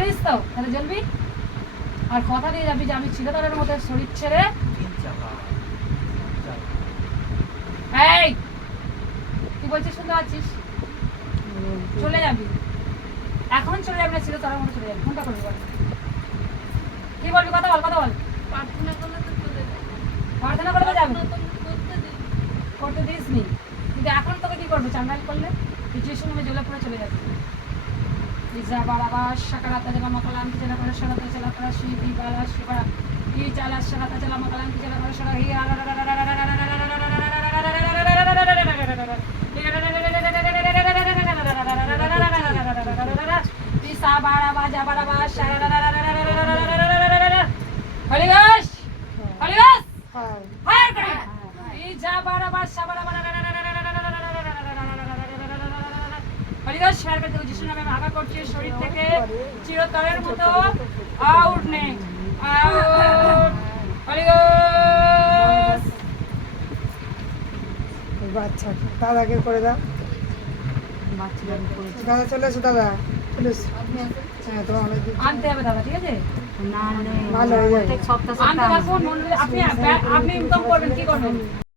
জানিস তো তাহলে জ্বলবি আর কথা দিয়ে যাবি যে আমি চিরতরের মতো শরীর ছেড়ে এই তুই বলছিস শুনতে পাচ্ছিস চলে যাবি এখন চলে যাবি না চিরতরের মতো চলে যাবি কোনটা করবি বল কি বলবি কথা বল প্রার্থনা করলে তো চলে যায়। প্রার্থনা করতে যাবি করতে দিই। করতে দিস নি কিন্তু এখন তোকে কি করবে চান্দাল করলে তুই যে সময় জ্বলে পড়ে চলে যাবি ইজা বাড়াবা সাকারাতা জেলা মকালান্তি জেলা করে সারাতা জেলা করে শিবি বালা শিবা ই চালা সারাতা জেলা মকালান্তি জেলা করে সারা হি ইসা বাড়াবা যা বাড়াবা সারা হরিগস হরিগস ফায়ার করে ইজা বাড়াবা সাবাড়াবা হরিগস শেয়ার করতে যিশু নামে ভাগা করছে শরীর থেকে চিরতরের মতো আউট নে আউট হরিগস বাচ্চা দাদাকে করে দাও দাদা চলে এসো দাদা চলে এসো হ্যাঁ তোমার আনতে হবে দাদা ঠিক আছে ভালো হয়ে যাবে আনতে পারবো আপনি ইনকাম করবেন কি করবেন